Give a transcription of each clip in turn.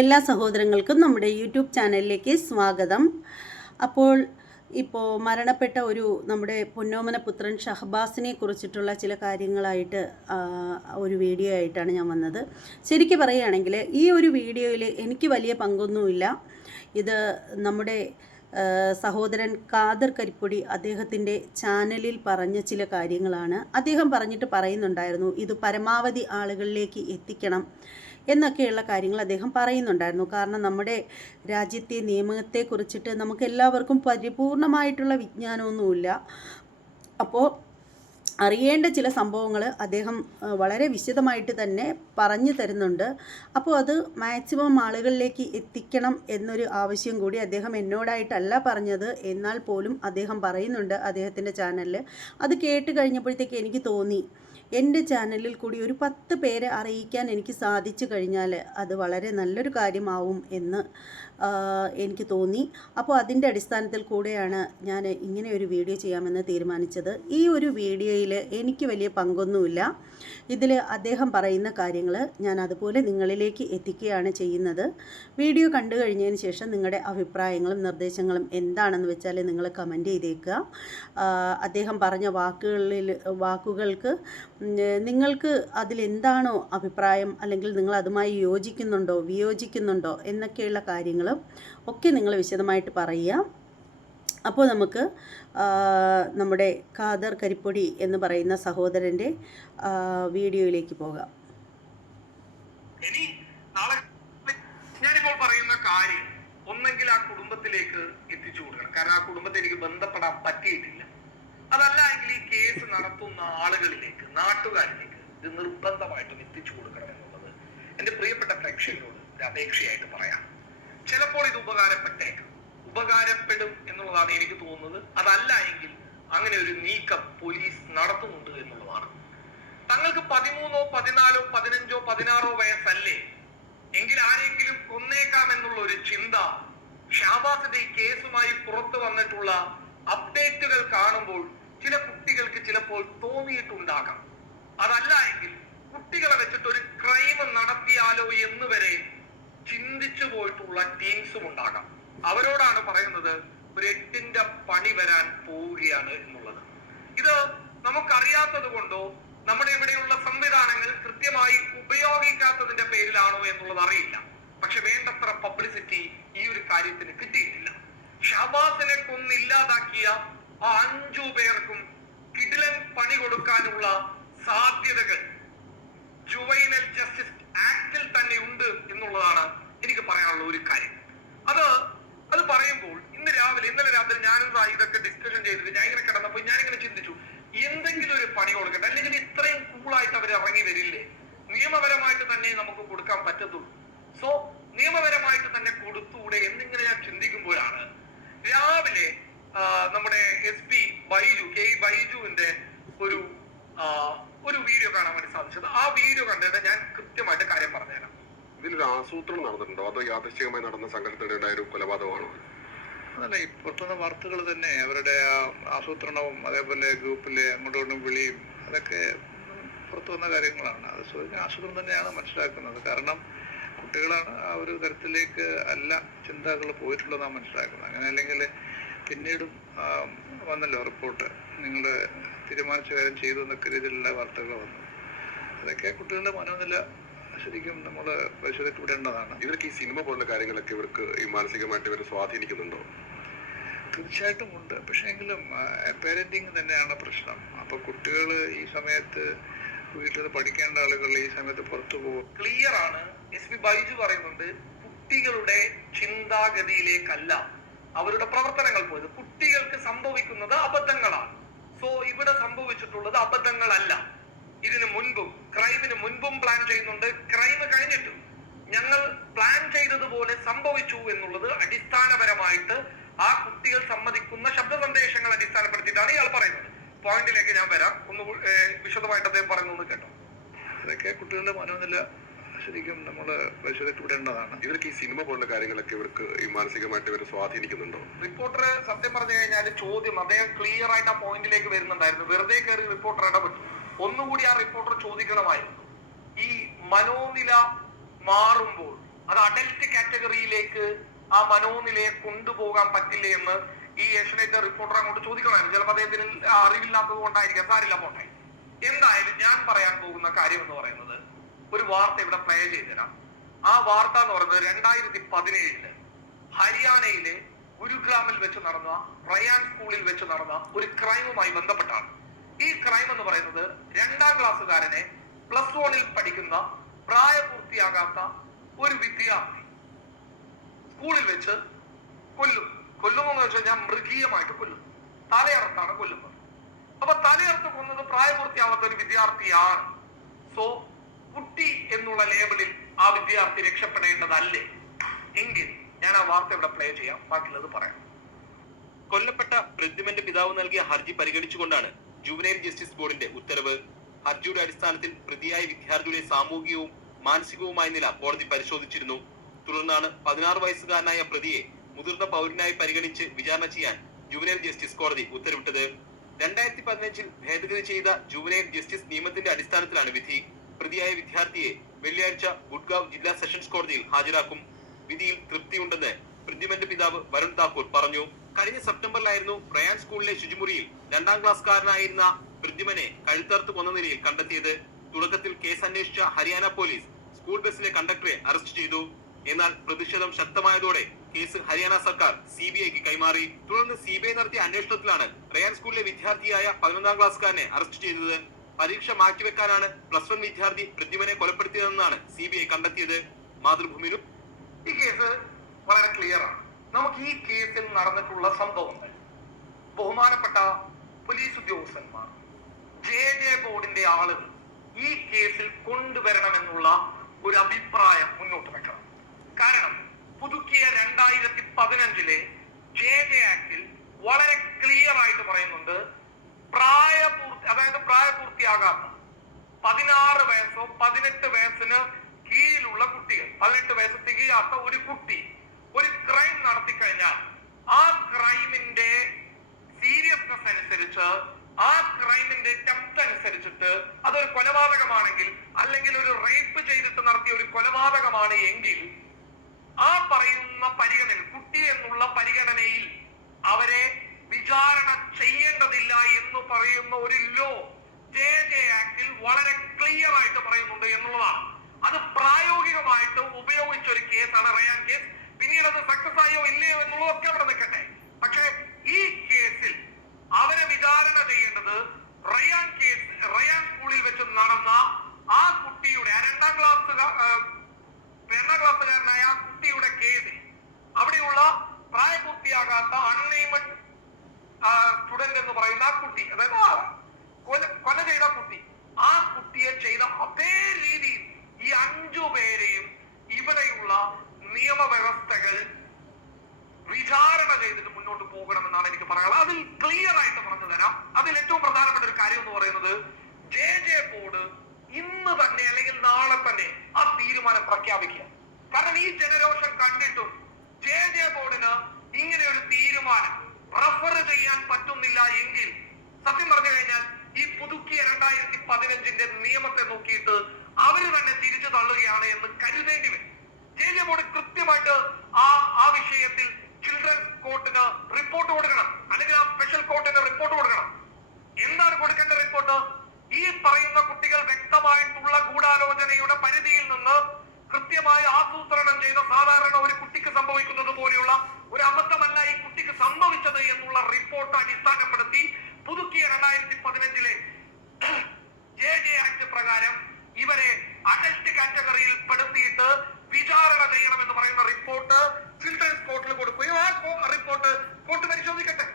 എല്ലാ സഹോദരങ്ങൾക്കും നമ്മുടെ യൂട്യൂബ് ചാനലിലേക്ക് സ്വാഗതം. അപ്പോൾ ഇപ്പോൾ മരണപ്പെട്ട ഒരു നമ്മുടെ പൊന്നോമന പുത്രൻ ഷഹബാസിനെ കുറിച്ചിട്ടുള്ള ചില കാര്യങ്ങളായിട്ട് ഒരു വീഡിയോ ആയിട്ടാണ് ഞാൻ വന്നത്. ശരിക്കും പറയുകയാണെങ്കിൽ ഈ ഒരു വീഡിയോയിൽ എനിക്ക് വലിയ പങ്കൊന്നുമില്ല. ഇത് നമ്മുടെ സഹോദരൻ കാദർ കരിപ്പൊടി അദ്ദേഹത്തിന്റെ ചാനലിൽ പറഞ്ഞ ചില കാര്യങ്ങളാണ്. അദ്ദേഹം പറഞ്ഞിട്ട് പറയുന്നുണ്ടായിരുന്നു ഇത് പരമാവധി ആളുകളിലേക്ക് എത്തിക്കണം. എന്നൊക്കെയുള്ള കാര്യങ്ങൾ അദ്ദേഹം പറയുന്നുണ്ടായിരുന്നു. കാരണം നമ്മുടെ രാജ്യത്തെ നിയമത്തെ കുറിച്ചിട്ട് നമുക്ക് എല്ലാവർക്കും പരിപൂർണമായിട്ടുള്ള വിജ്ഞാനമൊന്നുമില്ല. അപ്പോൾ അറിയേണ്ട ചില സംഭവങ്ങൾ അദ്ദേഹം വളരെ വിശദമായിട്ട് തന്നെ പറഞ്ഞു തരുന്നുണ്ട്. അപ്പോൾ അത് മാക്സിമം ആളുകളിലേക്ക് എത്തിക്കണം എന്നൊരു ആവശ്യം കൂടി അദ്ദേഹം എന്നോടായിട്ടല്ല പറഞ്ഞത്. എന്നാൽ പോലും അദ്ദേഹം പറയുന്നുണ്ട് അദ്ദേഹത്തിന്റെ ചാനലിൽ. അത് കേട്ട് കഴിഞ്ഞപ്പോഴത്തേക്ക് എനിക്ക് തോന്നി. എന്റെ ചാനലിൽ കൂടി ഒരു പത്ത് പേരെ അറിയിക്കാൻ എനിക്ക് സാധിച്ചു കഴിഞ്ഞാൽ അത് വളരെ നല്ലൊരു കാര്യമാവും എന്ന് എനിക്ക് തോന്നി. അപ്പോൾ അതിന്റെ അടിസ്ഥാനത്തിൽ കൂടെയാണ് ഞാൻ ഇങ്ങനെ ഒരു വീഡിയോ ചെയ്യാമെന്ന് തീരുമാനിച്ചത്. ഈ ഒരു വീഡിയോയിൽ എനിക്ക് വലിയ പങ്കൊന്നുമില്ല. ഇതിൽ അദ്ദേഹം പറയുന്ന കാര്യങ്ങൾ ഞാൻ അതുപോലെ നിങ്ങളിലേക്ക് എത്തിക്കുകയാണ് ചെയ്യുന്നത്. വീഡിയോ കണ്ടു കഴിഞ്ഞതിന് ശേഷം നിങ്ങളുടെ അഭിപ്രായങ്ങളും നിർദ്ദേശങ്ങളും എന്താണെന്ന് വെച്ചാൽ നിങ്ങൾ കമന്റ് ചെയ്തേക്കുക. അദ്ദേഹം പറഞ്ഞ വാക്കുകളിൽ വാക്കുകൾക്ക് നിങ്ങൾക്ക് അതിലെന്താണോ അഭിപ്രായം അല്ലെങ്കിൽ നിങ്ങൾ അതുമായി യോജിക്കുന്നുണ്ടോ വിയോജിക്കുന്നുണ്ടോ എന്നൊക്കെയുള്ള കാര്യങ്ങളും ഒക്കെ നിങ്ങൾ വിശദമായിട്ട് പറയുക. അപ്പോൾ നമുക്ക് നമ്മുടെ ഖാദർ കരിപ്പൊടി എന്ന് പറയുന്ന സഹോദരന്റെ വീഡിയോയിലേക്ക് പോകാം. ഇനി നാളെ ഞാനിപ്പോൾ പറയുന്ന കാര്യം ഒന്നെങ്കിൽ ആ കുടുംബത്തിലേക്ക് എത്തിച്ചു കൊടുക്കണം. കാരണം ആ കുടുംബത്തെ എനിക്ക് ബന്ധപ്പെടാൻ പറ്റിയിട്ടില്ല. അതല്ല എങ്കിൽ ഈ കേസ് നടത്തുന്ന ആളുകളിലേക്ക് നാട്ടുകാരിലേക്ക് ഇത് നിർബന്ധമായിട്ടും എത്തിച്ചു കൊടുക്കണം എന്നുള്ളത് എന്റെ പ്രിയപ്പെട്ട പ്രേക്ഷകരോട് ഒരു അപേക്ഷയായിട്ട് പറയാം. ചിലപ്പോൾ ഇത് ഉപകാരപ്പെട്ടേക്കാം. ഉപകാരപ്പെടും എന്നുള്ളതാണ് എനിക്ക് തോന്നുന്നത്. അതല്ല എങ്കിൽ അങ്ങനെ ഒരു നീക്കം പോലീസ് നടത്തുന്നുണ്ട് എന്നുള്ളതാണ്. തങ്ങൾക്ക് പതിമൂന്നോ പതിനാലോ പതിനഞ്ചോ പതിനാറോ വയസ്സല്ലേ? എങ്കിൽ ആരെങ്കിലും കൊന്നേക്കാം എന്നുള്ള ഒരു ചിന്ത ഷാബാസിന്റെ ഈ കേസുമായി പുറത്തു വന്നിട്ടുള്ള അപ്ഡേറ്റുകൾ കാണുമ്പോൾ ചില കുട്ടികൾക്ക് ചിലപ്പോൾ തോന്നിയിട്ടുണ്ടാകാം. അതല്ല എങ്കിൽ കുട്ടികളെ വെച്ചിട്ട് ഒരു ക്രൈം നടത്തിയാലോ എന്ന് വരെ ചിന്തിച്ചു പോയിട്ടുള്ള ടീംസും ഉണ്ടാകാം. അവരോടാണ് പറയുന്നത് എട്ടിന്റെ പണി വരാൻ പോവുകയാണ് എന്നുള്ളത്. ഇത് നമുക്കറിയാത്തത് കൊണ്ടോ നമ്മുടെ ഇവിടെയുള്ള സംവിധാനങ്ങൾ കൃത്യമായി ഉപയോഗിക്കാത്തതിന്റെ പേരിലാണോ എന്നുള്ളത് അറിയില്ല. പക്ഷെ വേണ്ടത്ര പബ്ലിസിറ്റി ഈ ഒരു കാര്യത്തിന് കിട്ടിയിട്ടില്ല. ഷാബാസിനെ കൊന്നില്ലാതാക്കിയ ആ അഞ്ചു പേർക്കും കിടിലൻ പണി കൊടുക്കാനുള്ള സാധ്യതകൾ. ജുവൈനൽ ജസ്റ്റിസ് ആക്ടിൽ തന്നെ ഉണ്ട് എന്നുള്ളതാണ് എനിക്ക് പറയാനുള്ള ഒരു കാര്യം. അത് അത് പറയുമ്പോൾ ഇന്ന് രാവിലെ ഇന്നലെ രാത്രി ഞാനും ഇതൊക്കെ ഡിസ്കഷൻ ചെയ്തിട്ട് ഞാൻ ഇങ്ങനെ കിടന്നപ്പോൾ ഇങ്ങനെ ചിന്തിച്ചു എന്തെങ്കിലും ഒരു പണി കൊടുക്കട്ടെ? അല്ലെങ്കിൽ ഇത്രയും കൂളായിട്ട് അവർ ഇറങ്ങി വരില്ലേ? നിയമപരമായിട്ട് തന്നെ നമുക്ക് കൊടുക്കാൻ പറ്റത്തുള്ളൂ. സോ നിയമപരമായിട്ട് തന്നെ കൊടുത്തൂടെ എന്നിങ്ങനെ ഞാൻ ചിന്തിക്കുമ്പോഴാണ് രാവിലെ നമ്മുടെ എസ് പി ബൈജു കെ ബൈജുവിന്റെ ഒരു ഒരു വീഡിയോ കാണാൻ വേണ്ടി സാധിച്ചത്. ആ വീഡിയോ കണ്ടിട്ട് ഞാൻ കൃത്യമായിട്ട് കാര്യം പറഞ്ഞുതരാം ഇതിലൊരു ആസൂത്രണം നടന്നിട്ടുണ്ടോ? അതോ യാദൃശ്ചികമായി നടന്ന സംഘടനയുടെ ഒരു കൊലപാതകമാണോ? അതല്ല പുറത്തുനിന്ന വാർത്തകൾ തന്നെ അവരുടെ ആ ആസൂത്രണവും അതേപോലെ ഗ്രൂപ്പിലെ അങ്ങോട്ടും വിളിയും അതൊക്കെ പുറത്തു വന്ന കാര്യങ്ങളാണ്. അത് സ്വയം ആസൂത്രണം തന്നെയാണ് മനസ്സിലാക്കുന്നത്. കാരണം കുട്ടികളാണ് ആ ഒരു തരത്തിലേക്ക് അല്ല ചിന്തകൾ പോയിട്ടുള്ളതാണ് മനസ്സിലാക്കുന്നത്. അങ്ങനെ അല്ലെങ്കിൽ പിന്നീടും വന്നല്ലോ റിപ്പോർട്ട്. നിങ്ങൾ തീരുമാനിച്ച കാര്യം ചെയ്തു എന്നൊക്കെ രീതിയിലുള്ള വാർത്തകൾ വന്നു. അതൊക്കെ കുട്ടികളുടെ മനോനില ശരിക്കും നമ്മൾ പരിശോധിക്കപ്പെടേണ്ടതാണ്. ഇവർക്ക് ഈ സിനിമ പോലുള്ള കാര്യങ്ങളൊക്കെ ഇവർക്ക് ഈ മാനസികമായിട്ട് ഇവരെ സ്വാധീനിക്കുന്നുണ്ടോ? തീർച്ചയായിട്ടും ഉണ്ട്. പക്ഷേ എങ്കിലും പേരന്റിങ് തന്നെയാണ് പ്രശ്നം. അപ്പോൾ കുട്ടികൾ ഈ സമയത്ത് വീട്ടിൽ പഠിക്കേണ്ട ആളുകൾ ഈ സമയത്ത് പുറത്തു പോകും. ക്ലിയർ ആണ്. എസ് പി ബൈജു പറയുന്നുണ്ട് കുട്ടികളുടെ ചിന്താഗതിയിലേക്കല്ല അവരുടെ പ്രവർത്തനങ്ങൾ പോയത്. കുട്ടികൾക്ക് സംഭവിക്കുന്നത് അബദ്ധങ്ങളാണ്. സോ ഇവിടെ സംഭവിച്ചിട്ടുള്ളത് അബദ്ധങ്ങളല്ല. ഇതിനു മുൻപും ക്രൈമിന് മുൻപും പ്ലാൻ ചെയ്യുന്നുണ്ട്. ക്രൈം കഴിഞ്ഞിട്ടും ഞങ്ങൾ പ്ലാൻ ചെയ്തതുപോലെ സംഭവിച്ചു എന്നുള്ളത് അടിസ്ഥാനപരമായിട്ട് ആ കുട്ടികൾ സമ്മതിക്കുന്ന ശബ്ദ സന്ദേശങ്ങൾ അടിസ്ഥാനപ്പെടുത്തിയിട്ടാണ് ഇയാൾ പറയുന്നത്. പോയിന്റിലേക്ക് ഞാൻ വരാം. ഒന്ന് വിശദമായിട്ട് അദ്ദേഹം പറയുന്നു കേട്ടോ. ഇതൊക്കെ കുട്ടികളുടെ മനോനില ശരിക്കും നമ്മൾ പരിശോധിക്കപ്പെടേണ്ടതാണ് ഇവർക്ക് ഈ സിനിമ പോലുള്ള കാര്യങ്ങളൊക്കെ ഇവർക്ക് ഈ മാനസികമായിട്ട് ഇവരെ സ്വാധീനിക്കുന്നുണ്ടോ? റിപ്പോർട്ടർ സത്യം പറഞ്ഞു കഴിഞ്ഞാൽ ചോദ്യം. അദ്ദേഹം ക്ലിയർ ആയിട്ട് ആ പോയിന്റിലേക്ക് വരുന്നുണ്ടായിരുന്നു. വെറുതെ കയറി റിപ്പോർട്ടർ ഇടപെട്ടു. ഒന്നുകൂടി ആ റിപ്പോർട്ടർ ചോദിക്കണമായിരുന്നു ഈ മനോനില മാറുമ്പോൾ അത് അഡൽറ്റ് കാറ്റഗറിയിലേക്ക് ആ മനോനിലയെ കൊണ്ടുപോകാൻ പറ്റില്ലേ എന്ന് ഈ ഏഷ്യനെറ്റ് റിപ്പോർട്ടർ അങ്ങോട്ട് ചോദിക്കണമായിരുന്നു ചിലപ്പോൾ അദ്ദേഹത്തിന് അറിവില്ലാത്തത് കൊണ്ടായിരിക്കാം. സാരില്ല പോട്ടെ. എന്തായാലും ഞാൻ പറയാൻ പോകുന്ന കാര്യം എന്ന് പറയുന്നത് ഒരു വാർത്ത ഇവിടെ പ്ലേ ചെയ്തുതരാം. ആ വാർത്ത എന്ന് പറയുന്നത് രണ്ടായിരത്തി പതിനേഴിൽ ഹരിയാനയിലെ ഗുരുഗ്രാമിൽ വെച്ച് നടന്ന റയാൻ സ്കൂളിൽ വെച്ച് നടന്ന ഒരു ക്രൈമുമായി ബന്ധപ്പെട്ടാണ്. ഈ ക്രൈം എന്ന് പറയുന്നത് രണ്ടാം ക്ലാസ്സുകാരനെ പ്ലസ് വണ്ണിൽ പഠിക്കുന്ന പ്രായപൂർത്തിയാകാത്ത ഒരു വിദ്യാർത്ഥി. സ്കൂളിൽ വെച്ച് കൊല്ലും. കൊല്ലുമെന്ന് വെച്ച് കഴിഞ്ഞാൽ മൃഗീയമായിട്ട് കൊല്ലും. തലയർത്താണ് കൊല്ലുന്നത്. അപ്പൊ തലയർത്ത് കൊന്നത് പ്രായപൂർത്തിയാവാത്ത ഒരു വിദ്യാർത്ഥിയാണ്. സോ കുട്ടി എന്നുള്ള ലേബിളിൽ ആ വിദ്യാർത്ഥി രക്ഷപ്പെടേണ്ടതല്ലേ? എങ്കിൽ ഞാൻ ആ വാർത്ത ഇവിടെ പ്ലേ ചെയ്യാം. ബാക്കിയുള്ളത് പറയാം. കൊല്ലപ്പെട്ട പ്രദ്യുമന്റെ പിതാവ് നൽകിയ ഹർജി പരിഗണിച്ചുകൊണ്ടാണ് ജുവനൈൽ ജസ്റ്റിസ് ബോർഡിന്റെ ഉത്തരവ് ഹർജിയുടെ അടിസ്ഥാനത്തിൽ പ്രതിയായ വിദ്യാർത്ഥിയുടെ സാമൂഹികവും മാനസികവുമായ നില കോടതി പരിശോധിച്ചിരുന്നു. തുടർന്നാണ് പതിനാറ് വയസ്സുകാരനായ പ്രതിയെ മുതിർന്ന പൗരനായി പരിഗണിച്ച് വിചാരണ ചെയ്യാൻ ജുവനൈൽ ജസ്റ്റിസ് കോടതി ഉത്തരവിട്ടത്. രണ്ടായിരത്തി പതിനഞ്ചിൽ ഭേദഗതി ചെയ്ത ജുവനൈൽ ജസ്റ്റിസ് നിയമത്തിന്റെ അടിസ്ഥാനത്തിലാണ് വിധി. പ്രതിയായ വിദ്യാർത്ഥിയെ വെള്ളിയാഴ്ച ഗുഡ്ഗാവ് ജില്ലാ സെഷൻസ് കോടതിയിൽ ഹാജരാക്കും. വിധിയിൽ തൃപ്തിയുണ്ടെന്ന് പ്രതിമന്റെ പിതാവ് വരുൺ താക്കൂർ പറഞ്ഞു. കഴിഞ്ഞ സെപ്റ്റംബറിലായിരുന്നു പ്രയാൻ സ്കൂളിലെ ശുചിമുറിയിൽ രണ്ടാം ക്ലാസ്സുകാരനായിരുന്ന പ്രദ്യുമനെ കഴുത്തറുത്ത് കൊന്ന നിലയിൽ കണ്ടെത്തിയത്. തുടക്കത്തിൽ കേസ് അന്വേഷിച്ച ഹരിയാന പോലീസ് സ്കൂൾ ബസ്സിലെ കണ്ടക്ടറെ അറസ്റ്റ് ചെയ്തു. എന്നാൽ പ്രതിഷേധം ശക്തമായതോടെ കേസ് ഹരിയാന സർക്കാർ സി ബി ഐക്ക് കൈമാറി. തുടർന്ന് സി ബി ഐ നടത്തിയ അന്വേഷണത്തിലാണ് റയാൻ സ്കൂളിലെ വിദ്യാർത്ഥിയായ പതിനൊന്നാം ക്ലാസ്സുകാരനെ അറസ്റ്റ് ചെയ്തത്. പരീക്ഷ മാറ്റിവെക്കാനാണ് പ്ലസ് വൺ വിദ്യാർത്ഥി പ്രതിമനെ കൊലപ്പെടുത്തിയതെന്നാണ് സി ബി ഐ കണ്ടെത്തിയത്. മാതൃഭൂമിയിലും ഈ കേസ് വളരെ ക്ലിയർ ആണ്. നമുക്ക് ഈ കേസിൽ നടന്നിട്ടുള്ള സംഭവങ്ങൾ. ബഹുമാനപ്പെട്ട പോലീസ് ഉദ്യോഗസ്ഥന്മാർ ജെ ജെ ബോർഡിന്റെ ആളുകൾ ഈ കേസിൽ കൊണ്ടുവരണമെന്നുള്ള ഒരു അഭിപ്രായം മുന്നോട്ട് വെക്കണം. കാരണം പുതുക്കിയ രണ്ടായിരത്തി പതിനഞ്ചിലെ ജെ ജെ ആക്ടിൽ വളരെ ക്ലിയർ ആയിട്ട് പറയുന്നുണ്ട് പ്രായപൂർത്തി അതായത് പ്രായപൂർത്തിയാകാത്ത പതിനാറ് വയസ്സോ പതിനെട്ട് വയസ്സിന് കീഴിലുള്ള കുട്ടികൾ പതിനെട്ട് വയസ്സ് തികയാത്ത ഒരു കുട്ടി ഒരു ക്രൈം നടത്തി കഴിഞ്ഞാൽ ആ ക്രൈമിന്റെ സീരിയസ്നെസ് അനുസരിച്ച് ആ ക്രൈമിന്റെ ഡെപ്ത് അനുസരിച്ചിട്ട് അതൊരു കൊലപാതകമാണെങ്കിൽ അല്ലെങ്കിൽ ഒരു റേപ്പ് ചെയ്തിട്ട് നടത്തിയ ഒരു കൊലപാതകമാണ് എങ്കിൽ ആ പറയുന്ന പരിഗണന കുട്ടി എന്നുള്ള പരിഗണനയിൽ അവരെ വിചാരണ ചെയ്യേണ്ടതില്ല എന്ന് പറയുന്ന ഒരു ലോ ജെ ജെ ആക്ടിൽ വളരെ ക്ലിയർ ആയിട്ട് പറയുന്നുണ്ട് എന്നുള്ളതാണ്. അത് പ്രായോഗികമായിട്ട് ഉപയോഗിച്ച ഒരു കേസാണ് റയാൻ കേസ് പിന്നീട് അത് സക്സസ് ആയോ ഇല്ലയോ എന്നുള്ളതൊക്കെ അവിടെ നിൽക്കട്ടെ. പക്ഷെ ഈ കേസിൽ അവരെ വിചാരണ ചെയ്യേണ്ടത് റയാൻ കേസ് റയാൻ സ്കൂളിൽ വെച്ച് നടന്ന ആ കുട്ടിയുടെ ആ രണ്ടാം ക്ലാസ് രണ്ടാം ക്ലാസ്സുകാരനായ ആ കുട്ടിയുടെ കേസ് അവിടെയുള്ള പ്രായപൂർത്തിയാകാത്ത അൺനെയ്മഡ് സ്റ്റുഡന്റ് എന്ന് പറയുന്ന ആ കുട്ടി അതായത് കൊല കൊല ചെയ്ത കുട്ടി ആ കുട്ടിയെ ചെയ്ത അതേ രീതിയിൽ ഈ അഞ്ചു പേരെയും ഇവിടെയുള്ള നിയമവ്യവസ്ഥകൾ വിചാരണ ചെയ്തിട്ട് മുന്നോട്ട് പോകണമെന്നാണ് എനിക്ക് പറയാനുള്ളത്. അതിൽ ക്ലിയർ ആയിട്ട് പറഞ്ഞു തരാം. അതിൽ ഏറ്റവും പ്രധാനപ്പെട്ട ഒരു കാര്യം എന്ന് പറയുന്നത് ജെ ജെ ബോർഡ് ഇന്ന് തന്നെ അല്ലെങ്കിൽ നാളെ തന്നെ ആ തീരുമാനം പ്രഖ്യാപിക്കുക. കാരണം ഈ ജനരോഷം കണ്ടിട്ടും ജെ ജെ ബോർഡിന് ഇങ്ങനെ ഒരു തീരുമാനം റഫർ ചെയ്യാൻ പറ്റുന്നില്ല എങ്കിൽ സത്യം പറഞ്ഞു കഴിഞ്ഞാൽ ഈ പുതുക്കിയ രണ്ടായിരത്തി പതിനഞ്ചിന്റെ നിയമത്തെ നോക്കിയിട്ട് അവർ തന്നെ തിരിച്ചു തള്ളുകയാണ് എന്ന് കരുതേണ്ടി വരും. ജെ ജെ ബോർഡ് കൃത്യമായിട്ട് ആ ആ വിഷയത്തിൽ കോർട്ടിന് റിപ്പോർട്ട് കൊടുക്കണം. അല്ലെങ്കിൽ ആ സ്പെഷ്യൽ കോർട്ടിന് റിപ്പോർട്ട് കൊടുക്കണം. എന്താണ് കൊടുക്കേണ്ട റിപ്പോർട്ട്? ഈ പറയുന്ന കുട്ടികൾ വ്യക്തമായിട്ടുള്ള ഗൂഢാലോചനയുടെ പരിധിയിൽ നിന്ന് കൃത്യമായി ആസൂത്രണം ചെയ്ത സാധാരണ ഒരു കുട്ടിക്ക് സംഭവിക്കുന്നത് പോലെയുള്ള ഒരു അബദ്ധമല്ല ഈ കുട്ടിക്ക് സംഭവിച്ചത് എന്നുള്ള റിപ്പോർട്ട് അടിസ്ഥാനപ്പെടുത്തി പുതുക്കിയ രണ്ടായിരത്തി പതിനഞ്ചിലെ ജെ ജെ ആക്ട് പ്രകാരം ഇവരെ അഡൽട്ട് കാറ്റഗറിയിൽ പെടുത്തിയിട്ട് വിചാരണ ചെയ്യണമെന്ന് പറയുന്ന റിപ്പോർട്ട് ചിൽഡ്രൻസ് കോർട്ടിൽ കൊടുക്കുകയും ആ റിപ്പോർട്ട് കോർട്ട് പരിശോധിക്കട്ടെ.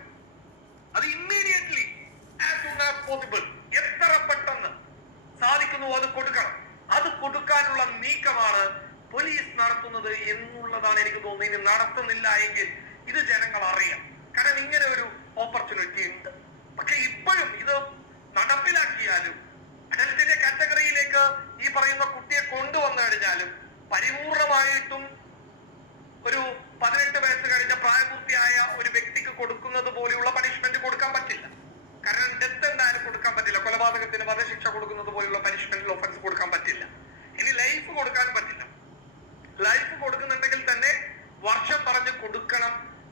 അത് immediately as soon as possible എത്ര പെട്ടെന്ന് സാധിക്കുന്നു അത് കൊടുക്കണം. അത് കൊടുക്കാനുള്ള നീക്കമാണ് പോലീസ് നടത്തുന്നത് എന്നുള്ളതാണ് എനിക്ക് തോന്നുന്നത്. ഇനി നടത്തുന്നില്ല എങ്കിൽ ഇത് ജനങ്ങൾ അറിയാം. കാരണം ഇങ്ങനെ ഒരു ഓപ്പർച്യൂണിറ്റി ഉണ്ട്. പക്ഷെ ഇപ്പോഴും ഇത് നടപ്പിലാക്കിയാലും അഡൽറ്റിന്റെ കാറ്റഗറിയിലേക്ക് ഈ പറയുന്ന കുട്ടിയെ കൊണ്ടുവന്നു കഴിഞ്ഞാലും പരിപൂർണമായിട്ടും ഒരു പതിനെട്ട് വയസ്സ് കഴിഞ്ഞ പ്രായപൂർത്തിയായ ഒരു വ്യക്തിക്ക് കൊടുക്കുന്നത് പോലെയുള്ള പണിഷ്മെന്റ് കൊടുക്കാൻ പറ്റില്ല കാരണം ഡെത്ത് എന്തായാലും കൊടുക്കാൻ പറ്റില്ല കൊലപാതകത്തിന് വധശിക്ഷ കൊടുക്കുന്നത് പോലെയുള്ള പനിഷ്മെന്റിൽ ഒഫൻസ് കൊടുക്കാൻ പറ്റില്ല ഇനി ലൈഫ് കൊടുക്കാനും പറ്റില്ല ലൈഫ്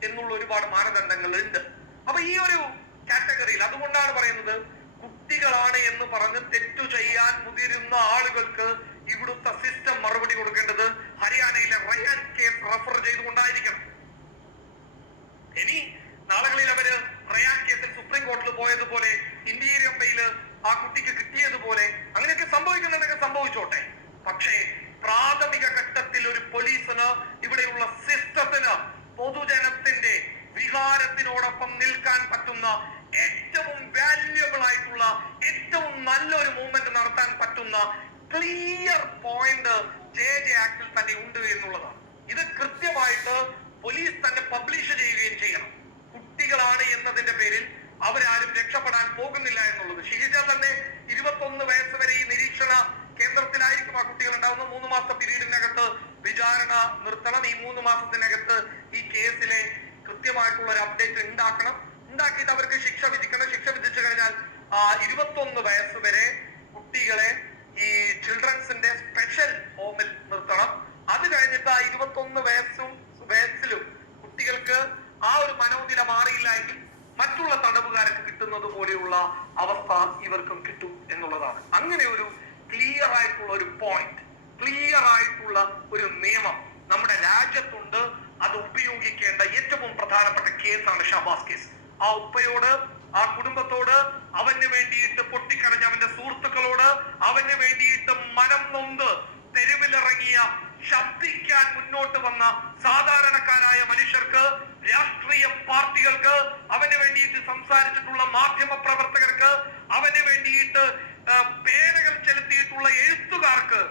എന്നുള്ള ഒരുപാട് മാനദണ്ഡങ്ങൾ ഉണ്ട്. അപ്പൊ ഈ ഒരു കാറ്റഗറിയിൽ അതുകൊണ്ടാണ് പറയുന്നത് കുട്ടികളാണ് എന്ന് പറഞ്ഞ് തെറ്റു ചെയ്യാൻ മുതിരുന്ന ആളുകൾക്ക് ഇവിടുത്തെ സിസ്റ്റം മറുപടി കൊടുക്കേണ്ടത് ഹരിയാനയിലെ റയാൻ കേസ് റെഫർ ചെയ്തുകൊണ്ടായിരിക്കണം. ഇനി നാളുകളിൽ അവർ റയാൻ കേസിൽ സുപ്രീം കോടതിയിൽ പോയതുപോലെ ഇന്റീരിയർ ബെയിൽ ആ കുട്ടിക്ക് കിട്ടിയതുപോലെ അങ്ങനെയൊക്കെ സംഭവിക്കുന്നുണ്ടെങ്കിൽ സംഭവിച്ചോട്ടെ. പക്ഷേ പ്രാഥമിക ഘട്ടത്തിൽ ഒരു പോലീസിന് ഇവിടെയുള്ള സിസ്റ്റത്തിന് ക്ലിയർ പോയിന്റ് ജെ ജെ ആക്ടിൽ തന്നെ ഉണ്ട് എന്നുള്ളതാണ്. ഇത് കൃത്യമായിട്ട് പോലീസ് തന്നെ പബ്ലിഷ് ചെയ്യുകയും ചെയ്യണം. കുട്ടികളാണ് എന്നതിന്റെ പേരിൽ അവരാരും രക്ഷപ്പെടാൻ പോകുന്നില്ല എന്നുള്ളത്. ഷിഹിജ തന്നെ ഇരുപത്തൊന്ന് വയസ്സ് വരെ ഈ നിരീക്ഷണ കേന്ദ്രത്തിലായിരിക്കും ആ കുട്ടികൾ ഉണ്ടാവുന്ന മൂന്ന് മാസത്തെ പിരീഡിനകത്ത് വിചാരണ നിർത്തണം. ഈ മൂന്ന് മാസത്തിനകത്ത് ഈ കേസിലെ കൃത്യമായിട്ടുള്ള ഒരു അപ്ഡേറ്റ് ഉണ്ടാക്കണം. ഉണ്ടാക്കിയിട്ട് അവർക്ക് ശിക്ഷ വിധിക്കണം. ശിക്ഷ വിധിച്ചു കഴിഞ്ഞാൽ ഇരുപത്തൊന്ന് വയസ്സ് വരെ കുട്ടികളെ ഈ ചിൽഡ്രൻസിന്റെ സ്പെഷ്യൽ ഹോമിൽ നിർത്തണം. അത് കഴിഞ്ഞിട്ട് ആ ഇരുപത്തൊന്ന് വയസ്സും വയസ്സിലും കുട്ടികൾക്ക് ആ ഒരു മനോനില മാറിയില്ല എങ്കിൽ മറ്റുള്ള തടവുകാർക്ക് കിട്ടുന്നത് പോലെയുള്ള അവസ്ഥ ഇവർക്കും കിട്ടും എന്നുള്ളതാണ്. അങ്ങനെ ഒരു ക്ലിയർ ആയിട്ടുള്ള ഒരു പോയിന്റ് ക്ലിയർ ആയിട്ടുള്ള ഒരു നിയമം നമ്മുടെ രാജ്യത്തുണ്ട്. അത് ഉപയോഗിക്കേണ്ട ഏറ്റവും പ്രധാനപ്പെട്ട കേസാണ് ഷാബാസ് കേസ് ആ ഉപ്പയോട് ആ കുടുംബത്തോട് അവന് വേണ്ടിയിട്ട് പൊട്ടിക്കരഞ്ഞ അവന്റെ സുഹൃത്തുക്കളോട് അവന് വേണ്ടിയിട്ട് മനം നൊന്ത് തെരുവിലിറങ്ങിയ ശബ്ദിക്കാൻ മുന്നോട്ട് വന്ന സാധാരണക്കാരായ മനുഷ്യർക്ക് രാഷ്ട്രീയ പാർട്ടികൾക്ക് അവന് വേണ്ടിയിട്ട് സംസാരിച്ചിട്ടുള്ള മാധ്യമ പ്രവർത്തകർക്ക് അവന് വേണ്ടിയിട്ട് പേനകൾ ചെലുത്തിയിട്ടുള്ള എഴുത്തുകാർക്ക്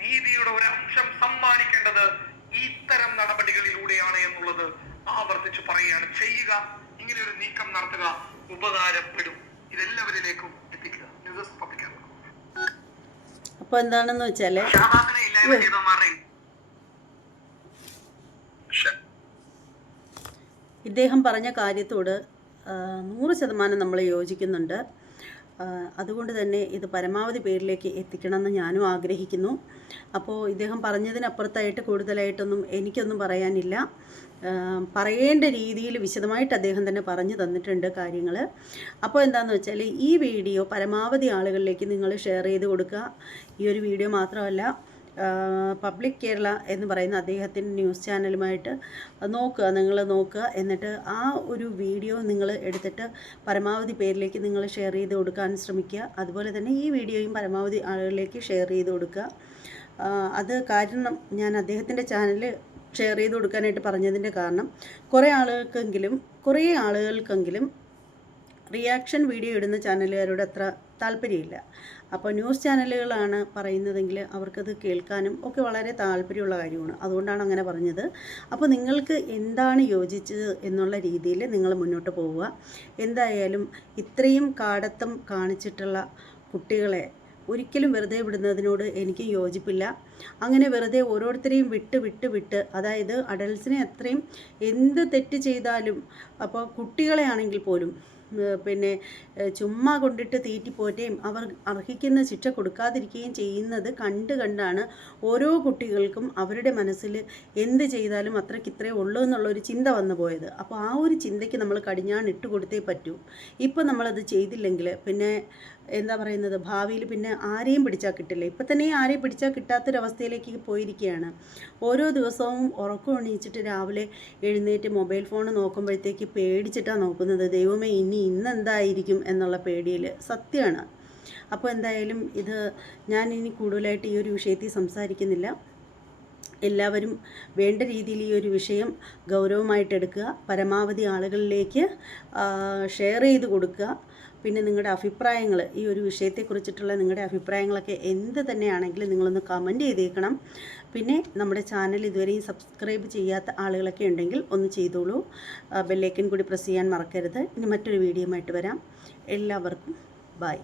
നീതിയുടെ ഒരു അംശം സമ്മാനിക്കേണ്ടത് ഇത്തരം നടപടികളിലൂടെയാണ് എന്നുള്ളത് ആവർത്തിച്ച് പറയുകയാണ്. ചെയ്യുക ഇങ്ങനെ ഒരു നീക്കം നടത്തുക ഉപകാരപ്പെടും. ഇതെല്ലാവരിലേക്കും എത്തിക്കുക. ന്യൂസ് പബ്ലിക് അപ്പൊ എന്താണെന്ന് ചെയ്തവന്മാരുടെ ഇദ്ദേഹം പറഞ്ഞ കാര്യത്തോട് നൂറ് ശതമാനം നമ്മൾ യോജിക്കുന്നുണ്ട്. അതുകൊണ്ട് തന്നെ ഇത് പരമാവധി പേരിലേക്ക് എത്തിക്കണമെന്ന് ഞാനും ആഗ്രഹിക്കുന്നു. അപ്പോൾ ഇദ്ദേഹം പറഞ്ഞതിനപ്പുറത്തായിട്ട് കൂടുതലായിട്ടൊന്നും എനിക്കൊന്നും പറയാനില്ല. പറയേണ്ട രീതിയിൽ വിശദമായിട്ട് അദ്ദേഹം തന്നെ പറഞ്ഞു തന്നിട്ടുണ്ട് കാര്യങ്ങൾ അപ്പോൾ എന്താണെന്ന് വെച്ചാൽ ഈ വീഡിയോ പരമാവധി ആളുകളിലേക്ക് നിങ്ങൾ ഷെയർ ചെയ്ത് കൊടുക്കുക. ഈ ഒരു വീഡിയോ മാത്രമല്ല പബ്ലിക് കേരള എന്ന് പറയുന്ന അദ്ദേഹത്തിന്റെ ന്യൂസ് ചാനലുമായിട്ട് നോക്കുക നിങ്ങൾ നോക്കുക. എന്നിട്ട് ആ ഒരു വീഡിയോ നിങ്ങൾ എടുത്തിട്ട് പരമാവധി പേരിലേക്ക് നിങ്ങൾ ഷെയർ ചെയ്ത് കൊടുക്കാൻ ശ്രമിക്കുക. അതുപോലെ തന്നെ ഈ വീഡിയോയും പരമാവധി ആളുകളിലേക്ക് ഷെയർ ചെയ്ത് കൊടുക്കുക. അത് കാരണം ഞാൻ അദ്ദേഹത്തിന്റെ ചാനൽ ഷെയർ ചെയ്ത് കൊടുക്കാനായിട്ട് പറഞ്ഞതിന്റെ കാരണം കുറേ ആളുകൾക്കെങ്കിലും കുറേ ആളുകൾക്കെങ്കിലും റിയാക്ഷൻ വീഡിയോ ഇടുന്ന ചാനലുകാരോട് അത്ര താല്പര്യമില്ല. അപ്പോൾ ന്യൂസ് ചാനലുകളാണ് പറയുന്നതെങ്കിൽ അവർക്കത് കേൾക്കാനും ഒക്കെ വളരെ താല്പര്യമുള്ള കാര്യമാണ്. അതുകൊണ്ടാണ് അങ്ങനെ പറഞ്ഞത്. അപ്പോൾ നിങ്ങൾക്ക് എന്താണ് യോജിച്ചത് എന്നുള്ള രീതിയിൽ നിങ്ങൾ മുന്നോട്ട് പോവുക. എന്തായാലും ഇത്രയും കാടത്തം കാണിച്ചിട്ടുള്ള കുട്ടികളെ ഒരിക്കലും വെറുതെ വിടുന്നതിനോട് എനിക്ക് യോജിപ്പില്ല. അങ്ങനെ വെറുതെ ഓരോരുത്തരെയും വിട്ട് വിട്ട് വിട്ട് അതായത് അഡൽസിനെ അത്രയും എന്ത് തെറ്റ് ചെയ്താലും അപ്പോൾ കുട്ടികളെ ആണെങ്കിൽ പോലും പിന്നെ ചുമ്മാ കൊണ്ടിട്ട് തീറ്റിപ്പോറ്റുകയും അവർ അർഹിക്കുന്ന ശിക്ഷ കൊടുക്കാതിരിക്കുകയും ചെയ്യുന്നത് കണ്ട് കണ്ടാണ് ഓരോ കുട്ടികൾക്കും അവരുടെ മനസ്സിൽ എന്ത് ചെയ്താലും അത്രയ്ക്ക് ഇത്രേ ഉള്ളൂ എന്നുള്ളൊരു ചിന്ത വന്നു പോയത്. അപ്പോൾ ആ ഒരു ചിന്തയ്ക്ക് നമ്മൾ കടിഞ്ഞാണിട്ട് കൊടുത്തേ പറ്റൂ. ഇപ്പോൾ നമ്മളത് ചെയ്തില്ലെങ്കിൽ പിന്നെ എന്താ പറയുന്നത് ഭാവിയിൽ പിന്നെ ആരെയും പിടിച്ചാൽ കിട്ടില്ല. ഇപ്പം തന്നെ ആരെയും പിടിച്ചാൽ കിട്ടാത്തൊരവസ്ഥയിലേക്ക് പോയിരിക്കുകയാണ്. ഓരോ ദിവസവും ഉറക്കം എണീച്ചിട്ട് രാവിലെ എഴുന്നേറ്റ് മൊബൈൽ ഫോൺ നോക്കുമ്പോഴത്തേക്ക് പേടിച്ചിട്ടാണ് നോക്കുന്നത് ദൈവമേ ഇനി ഇന്ന് എന്തായിരിക്കും എന്നുള്ള പേടിയിൽ സത്യമാണ്. അപ്പോൾ എന്തായാലും ഇത് ഞാൻ ഇനി കൂടുതലായിട്ട് ഈ ഒരു വിഷയത്തിൽ സംസാരിക്കുന്നില്ല. എല്ലാവരും വേണ്ട രീതിയിൽ ഈ ഒരു വിഷയം ഗൗരവമായിട്ട് എടുക്കുക പരമാവധി ആളുകളിലേക്ക് ഷെയർ ചെയ്ത് കൊടുക്കുക. പിന്നെ നിങ്ങളുടെ അഭിപ്രായങ്ങൾ ഈ ഒരു വിഷയത്തെക്കുറിച്ചിട്ടുള്ള നിങ്ങളുടെ അഭിപ്രായങ്ങളൊക്കെ എന്ത് തന്നെയാണെങ്കിലും നിങ്ങളൊന്ന് കമന്റ് ചെയ്തേക്കണം. പിന്നെ നമ്മുടെ ചാനൽ ഇതുവരെയും സബ്സ്ക്രൈബ് ചെയ്യാത്ത ആളുകളൊക്കെ ഉണ്ടെങ്കിൽ ഒന്ന് ചെയ്തോളൂ. ബെല്ലേക്കൻ കൂടി പ്രസ് ചെയ്യാൻ മറക്കരുത്. ഇനി മറ്റൊരു വീഡിയോ ആയിട്ട് വരാം. എല്ലാവർക്കും ബൈ